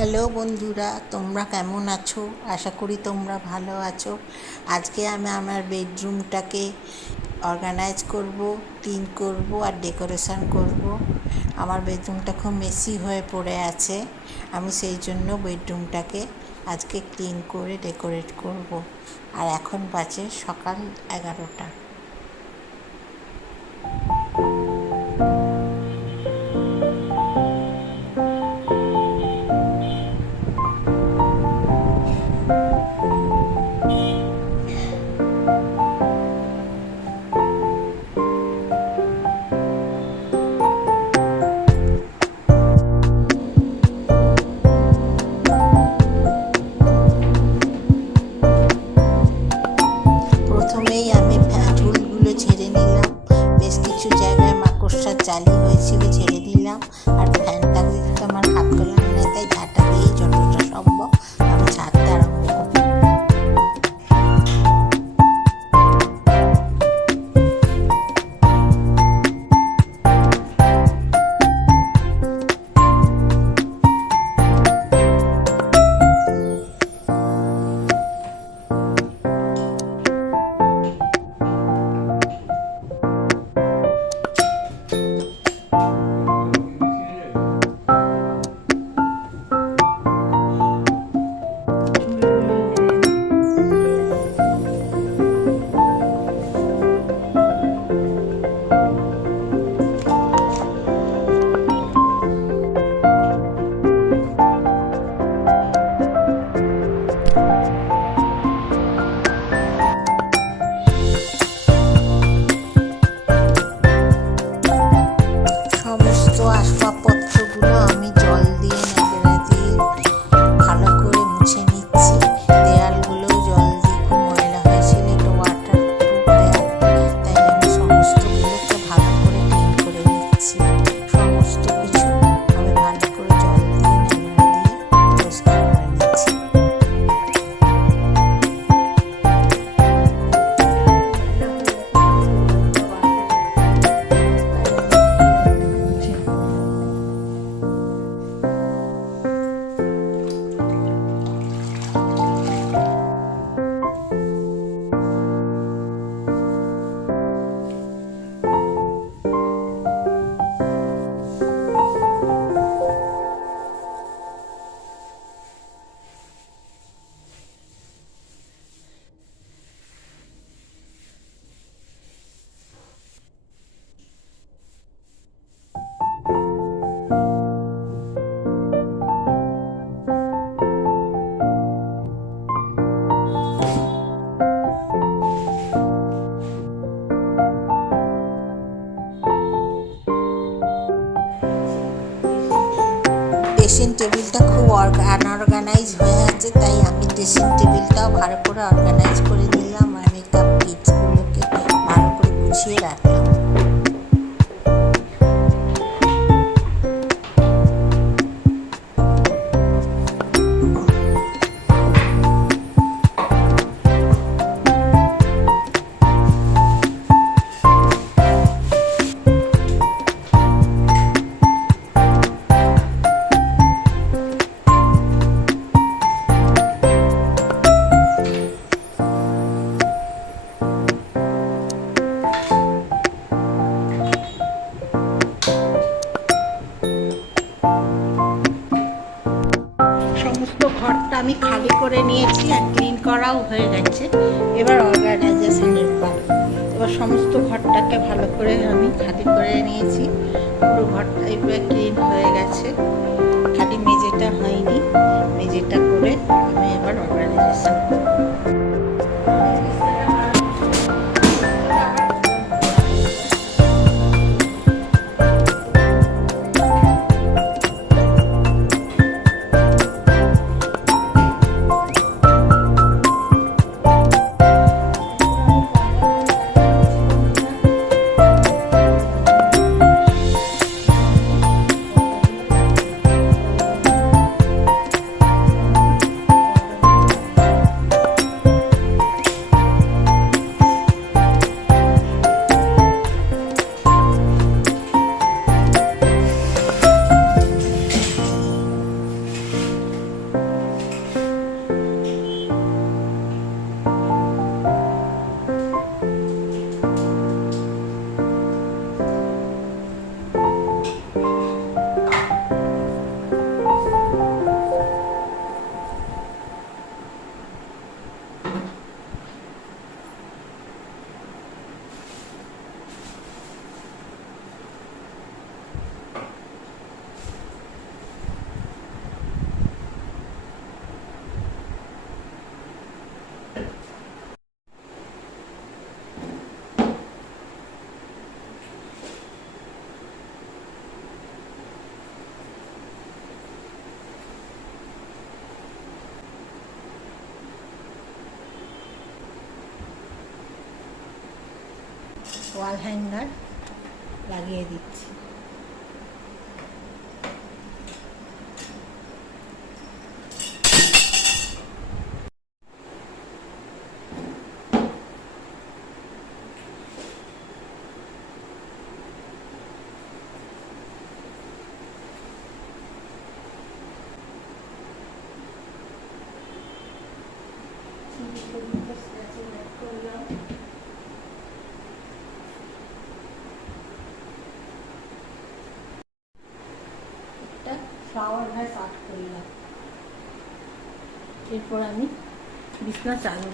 Hello বন্ধুরা, তোমরা কেমন আছো? আশা করি তোমরা ভালো আছো। আজকে আমি আমার বেডরুমটাকে অর্গানাইজ করব, ক্লিন করব আর ডেকোরেশন করব। আমার বেডরুমটা খুব মেসি হয়ে পড়ে আছে। আমি সেই জন্য বেডরুমটাকে আজকে ক্লিন করে ডেকোরেট করব। আর এখন বাজে সকাল 11টা। প্রথমেই আমি ঝুলগুলো ঝেড়ে নিলাম। বেশ কিছু জায়গায় মাকড়সার জালি হয়েছিল, ঝেড়ে দিলাম। আর ফ্যানটা দিতে আমার হাত গোলাম না, তাই ঝাঁটা দিয়ে যতটা সম্ভব আমি ঝাড়তে আরম্ভ করি। সমস্ত আসবাবপত্রগুলো আমি জল দিয়ে নেড়ে দিয়ে ভালো করে মুছে নিচ্ছি। দেয়ালগুলো জল দিয়ে খুব ময়লা হয়েছিল, একটু ওয়াটার প্রুফ দেয়াল, তাই আমি সমস্তগুলোকে ভালো করে ক্লিন করে নিচ্ছি। সমস্ত কিছু আমি ভালো করে জল দিয়ে নেড়ে দিয়ে পরিষ্কার করে নিচ্ছি। ড্রেসিং টেবিলটা খুব আনঅর্গানাইজ হয়ে আছে, তাই আমি ড্রেসিং টেবিলটাও ভালো করে অর্গানাইজ করে দিলাম আর মেকআপ কিটসগুলোকে ভালো করে গুছিয়ে রাখলাম। সমস্ত ঘরটা আমি খালি করে নিয়েছি আর ক্লিন করাও হয়ে গেছে। এবার অর্গানাইজেশনের পালা। এবার সমস্ত ঘরটাকে ভালো করে আমি খালি করে নিয়েছি। পুরো ঘরটা এবার ক্লিন হয়ে গেছে, খালি মেঝেটা হয়নি। মেঝেটা করে আমি এবার অর্গানাইজেশন করব। ওয়াল হ্যাঙ্গার লাগিয়ে দিচ্ছি। একটা ফ্লাওয়ার ভ্যাস আর্ট করলাম। এরপর আমি বিছনা চাদর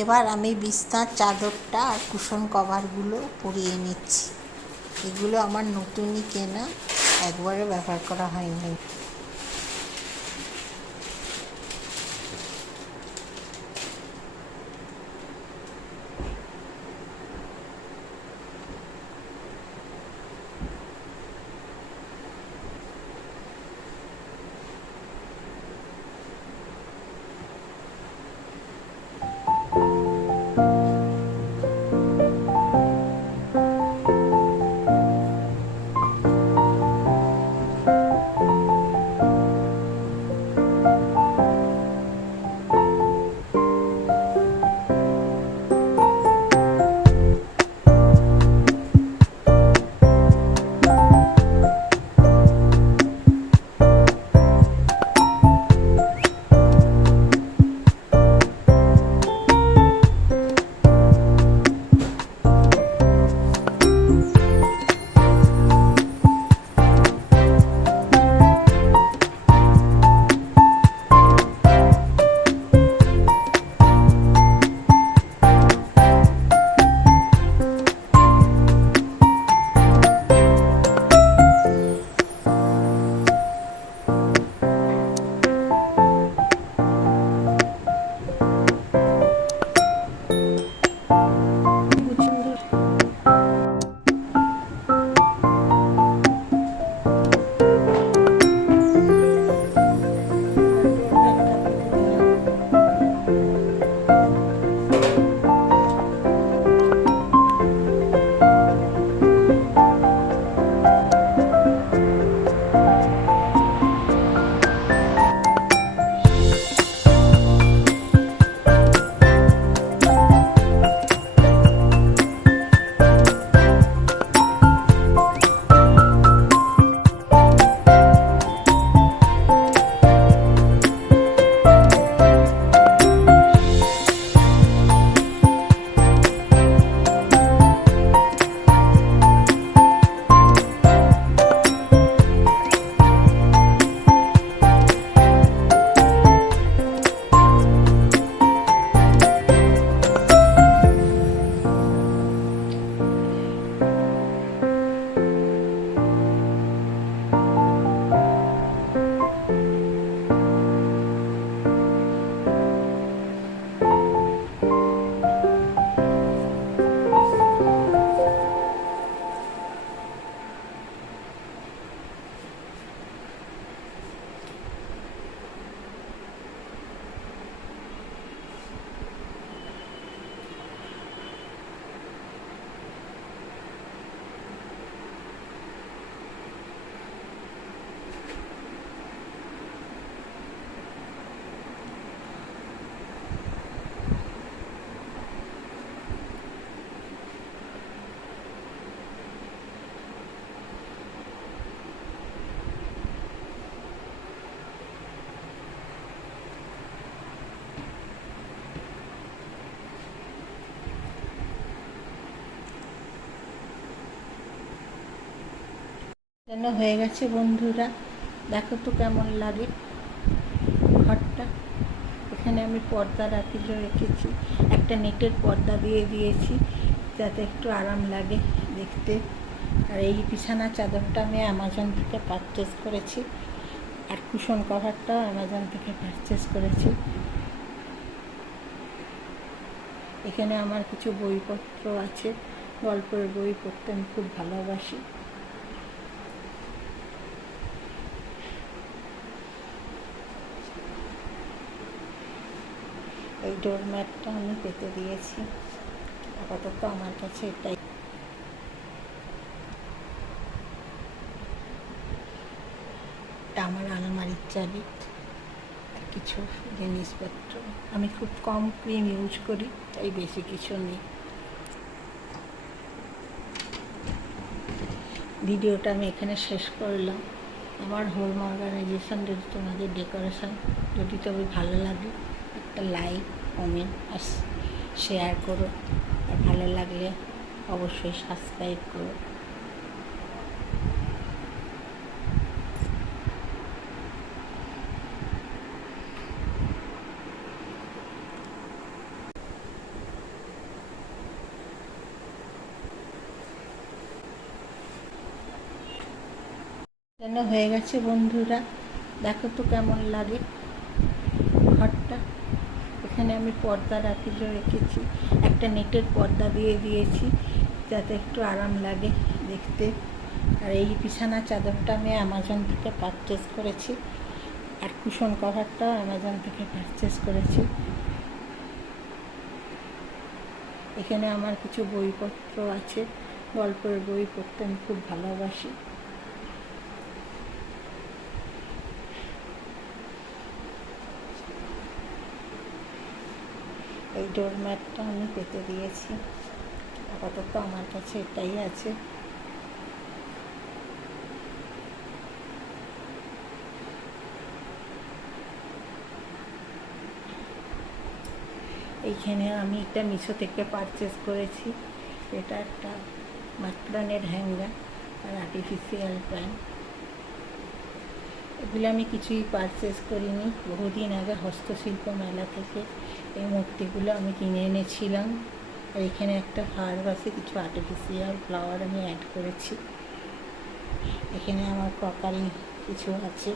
এবার আমি বিছনার চাদরটা আর কুশন কভারগুলো পরিয়ে নিচ্ছি। এগুলো আমার নতুনই কেনা, একবারে ব্যবহার করা হয়নি। যেন হয়ে গেছে বন্ধুরা, দেখো তো কেমন লাগে ঘরটা। এখানে আমি পর্দা রেখেছি, একটা নেটের পর্দা দিয়ে দিয়েছি যাতে একটু আরাম লাগে দেখতে। আর এই বিছানা চাদরটা আমি অ্যামাজন থেকে পারচেস করেছি, আর কুশন কভারটাও অ্যামাজন থেকে পারচেস করেছি। এখানে আমার কিছু বইপত্র আছে, গল্পের বই পড়তে আমি খুব ভালোবাসি। এই ডোরম্যাটটা আমি পেতে দিয়েছি, আপাতত আমার কাছে এটাই। এটা আমার আলমারির চাবি, আর কিছু জিনিসপত্র। আমি খুব কম ক্রিম ইউজ করি, তাই বেশি কিছু নেই। ভিডিওটা আমি এখানে শেষ করলাম। আমার হোম অর্গানাইজেশন যদি তোমাদের ডেকোরেশন যদি তবে ভালো লাগে, একটা লাইক, কমেন্ট আর শেয়ার করো, আর ভালো লাগলে অবশ্যই সাবস্ক্রাইব করো। যেন হয়ে গেছে বন্ধুরা, দেখো তো কেমন লাগে ঘরটা। এখানে আমি পর্দা রেখেছি, একটা নেটের পর্দা দিয়ে দিয়েছি যাতে একটু আরাম লাগে দেখতে। আর এই বিছানা চাদরটা আমি অ্যামাজন থেকে পারচেস করেছি, আর কুশন কভারটাও অ্যামাজন থেকে পারচেস করেছি। এখানে আমার কিছু বইপত্র আছে, গল্পের বই পড়তে আমি খুব ভালোবাসি। এই ডোরম্যাটটা আমি পেতে দিয়েছি, আপাতত আমার কাছে এটাই আছে। এইখানে আমি এটা মিশো থেকে পারচেস করেছি। এটা একটা মাকড়ানের হ্যাঙ্গার আর আর্টিফিশিয়াল প্যান্ট। এগুলো আমি কিছুই পারচেস করিনি, বহুদিন আগে হস্তশিল্প মেলা থেকে এই মূর্তিগুলো আমি কিনে এনেছিলাম। আর এখানে একটা ভার্ব আছে, কিছু আর্টিফিশিয়াল ফ্লাওয়ার আমি অ্যাড করেছি। এখানে আমার ক্রকারি কিছু আছে।